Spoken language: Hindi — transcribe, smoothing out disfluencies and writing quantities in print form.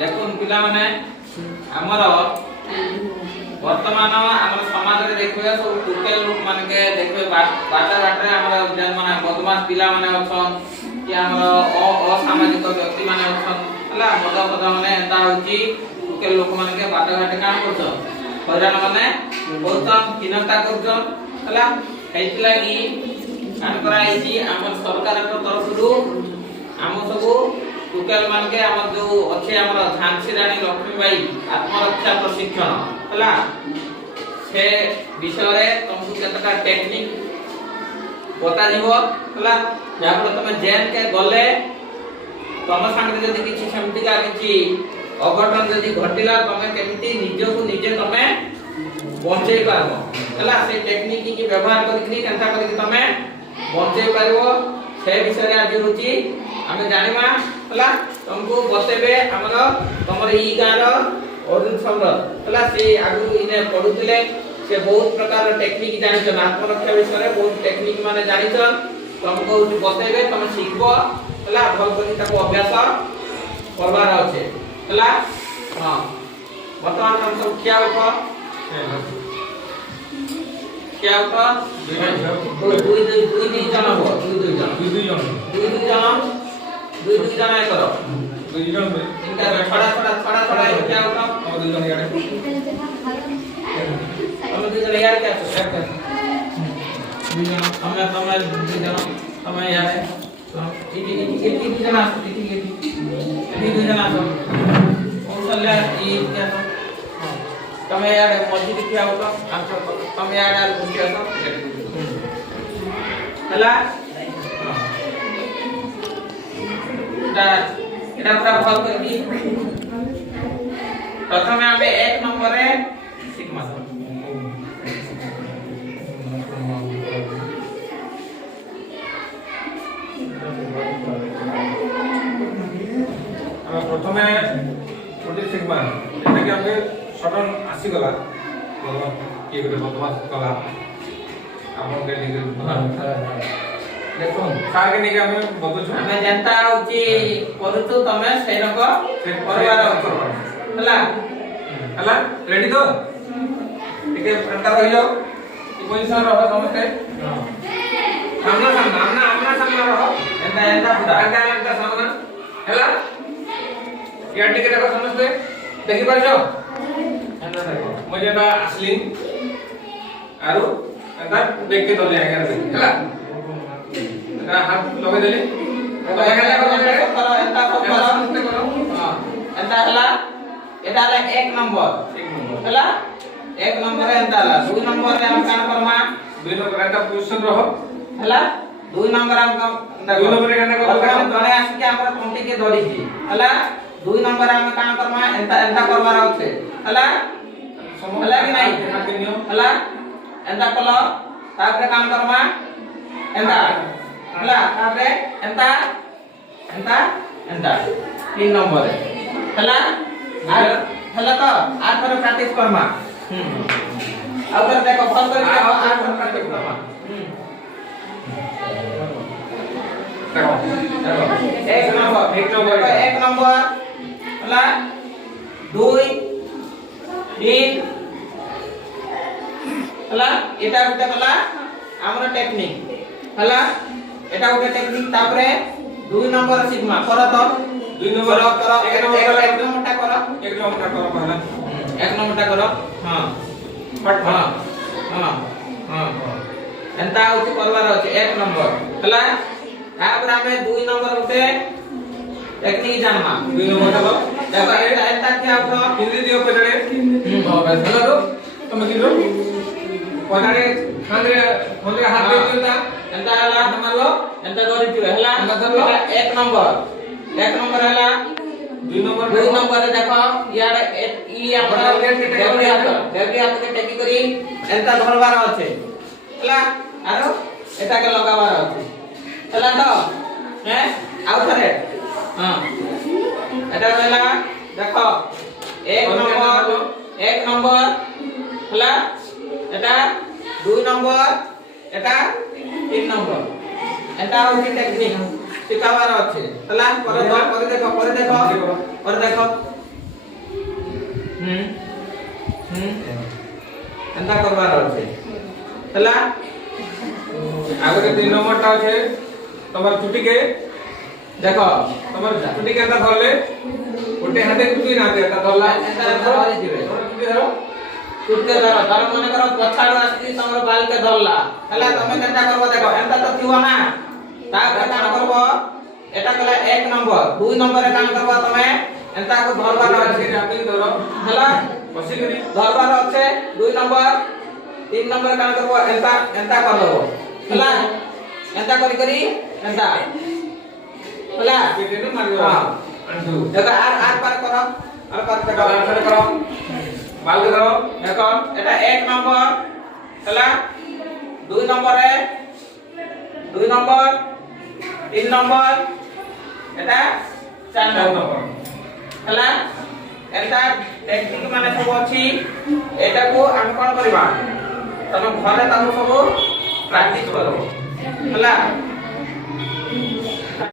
দেখুন পিলামানে আমার বর্তমান আমার সমাজে দেখবে সব টুকেল লোক মানকে দেখবে বাটা বাটরে আমরা যেন মানে বদমাস পিলা মানে অছন কি আমরা অসামাজিক ব্যক্তি মানে অছন হলা মদ পদ মানে এন্তা হউচি টুকেল লোক মানকে বাটা বাটে কাম করছন হইরান মানে বহুতম হীনতা করছন হলা এইতিলাগি কাম করা হইছি আমার সরকারের তরফରୁ ଆମ ସବୁ ଟୁକେଲ ମାନକେ ଆମର ଯୋଉ ଅଛି ଆମର ଝାନ୍ସୀ ରାଣୀ ଲକ୍ଷ୍ମୀବାଇ ଆତ୍ମରକ୍ଷା ପ୍ରଶିକ୍ଷଣ ହେଲା ସେ ବିଷୟରେ ତମକୁ କେତେଟା ଟେକ୍ନିକ ବତାଯିବ ହେଲା ଯାହାଫଳରେ ତମେ ଜେଲ୍ କେ ଗଲେ ତମ ସାଙ୍ଗରେ ଯଦି କିଛି ସେମିତିକା କିଛି ଅଘଟନ ଯଦି ଘଟିଲା ତମେ କେମିତି ନିଜକୁ ନିଜେ ତମେ ବଞ୍ଚେଇ ପାରିବ ହେଲା ସେଇ ଟେକ୍ନିକ କି ବ୍ୟବହାର କରିକି କେନ୍ତା କରିକି ତମେ ବଞ୍ଚେଇ ପାରିବ ସେ ବିଷୟରେ ଆଜି ହଉଛି ଆମେ ଜାଣିବା ହେଲା ତମକୁ ବତେଇବେ ଆମର ତମର ଇ ଗାଁର ଅରୁଣ ସମ୍ରାଟ ହେଲା ସେ ଆଗରୁ ଇନେ ପଢୁଥିଲେ ସେ ବହୁତ ପ୍ରକାର ଟେକ୍ନିକ ଜାଣିଛନ୍ ଆତ୍ମରକ୍ଷା ବିଷୟରେ ବହୁତ ଟେକ୍ନିକ ମାନେ ଜାଣିଛନ୍ ତମକୁ ବତେଇବେ ତମେ ଶିଖବ ହେଲା ଭଲ କରି ତାକୁ ଅଭ୍ୟାସ କରବାର ଅଛି ହେଲା ହଁ ବର୍ତ୍ତମାନ ତମେ ସବୁ ଖିଆ ଉଠ ଖିଆ ଉଠ ଦୁଇ ଜଣ ହୁଅ ଦୁଇ ଜଣ आए करो इनका थोड़ा क्या होता और हम यार क्या हम यार कौशल्या क्या તમે યાર મજૂરી क्या होता તમે યાર क्या ହେଲା এটা পুরা ভালো করে দি প্রথমে আমি এক নম্বরে সিগমা আমরা প্রথমে কোটি সিগমা এটাকে আমি সডন আসি গলা কি করে বদমাস কলা আপনাকে দিকে দেখুন সারকে নিকে আমি বলছো আমি যেটা হচ্ছে করুଛୁ তমে সেই রকম করবার আছে হলা হলা রেডি তো ଟିକେ ଫାଙ୍କା ରହିଲ ଏ ପୋଜିସନ ରହ ସମସ୍ତେ ସାମ୍ନା ରହ ଏନ୍ତା ପୁରା ଏନ୍ତା ସାମ୍ନା ହେଲା ଇଆଡେ ଟିକେ ଦେଖ ସମସ୍ତେ ଦେଖି ପାରୁଛ ଏନ୍ତା ଦେଖ ମୁଁ ଯେଟା ଆସିଲି ଆରୁ ଏନ୍ତା ଦେଖି ଦଲି ଆଜ୍ଞା ଦେଖି ହେଲା हाथ लगे देली एंता हला एटा हला एक नंबर हला एक नंबर एंता हला दो नंबर रे हम कान करमा दो नंबर एंता पोजीशन रहो हला दो नंबर हम दो नंबर रे कान कर जणे आसी के हमरा तंटी के दड़ी छी हला दो नंबर हम कान करमा एंता करबार होते हला हला कि नहीं हला एंता कलो तापरे काम करमा एंता हला तापरे एंता तीन नंबर हला हला तो आ थोड़ा प्रैक्टिस करमा अब कर देखो फल कर आ थोड़ा प्रैक्टिस करमा देखो एक नंबर हला 2 3 हला एटा गुटे हला हमर टेक्निक हला एटा गुटे टेक्निक तापरे 2 नंबर सिग्मा करो तो 2 नंबर करो एक नंबरटा करो पहला एक नंबरटा करो हां फट हां एंता होती करवार अछि एक नंबर हला तापर हमें 2 नंबर गुटे टेक्निक जानमा 2 नंबर करो देखो एंता क्या हो हिंदी दियो पेडे हला तो तुम किलो पटारे खांदे हाथ दे दियोता एंता हला मारलो एंता गरी दियो हला एक नंबर हला 2 नंबर रे देखो यार ई हमरा देवरी हाथ के टेकी करी एंता धरबार अछि हला आरो एटा के लगाबार अछि हला तो हैं आउ थरे हां एटा हला देखो एक नंबर हला एटा 2 नंबर एटा 3 नंबर एटा होची टेक्निक सिखाबार अछि हला पर देखो ଏନ୍ତା କରବାର ଅଛି ହେଲା आगे 3 नंबर टा আছে তোমার চুটি কে দেখো তোমার চুটি কে এটা ধরলে ওটে হাতে চুটি না দে এটা ধরলা ଏନ୍ତା ଧରି ଯିବେ চুটি ধরো চুটকে ধর ধর মনে কর পছাড় আসছি তোমার বাল কে ধরলা ହେଲା তুমি কেনটা করব দেখো এন্তা তো থিব না তারপরে কাম করব এটা কলা 1 নম্বর 2 নম্বরে কাম করব তুমি এন্তা কো ধরবার আছে আপনি ধরো ହେଲା বসি করি ধরবার আছে 2 নম্বর 3 নম্বরে কাম করব এন্তা এন্তা কর দেব ହେଲା এন্তা করি এন্তা ହେଲା পেটেনে মারি দাও হ্যাঁ আনটু দেখো আর পার করো আর পার দেখো আনসার করো বাল কে ধরো দেখো এটা 1 নম্বর ହେଲା 2 নম্বরে 2 নম্বর 3 নম্বর এটা 4 নম্বর ହେଲା এটা টেকনিক মানে সব ଅଛି এটাକୁ ଆମେ কোন କରିବା ତମେ ଘରେ ତାକୁ ସବୁ ପ୍ରାକ୍ଟିସ କର ହେଲା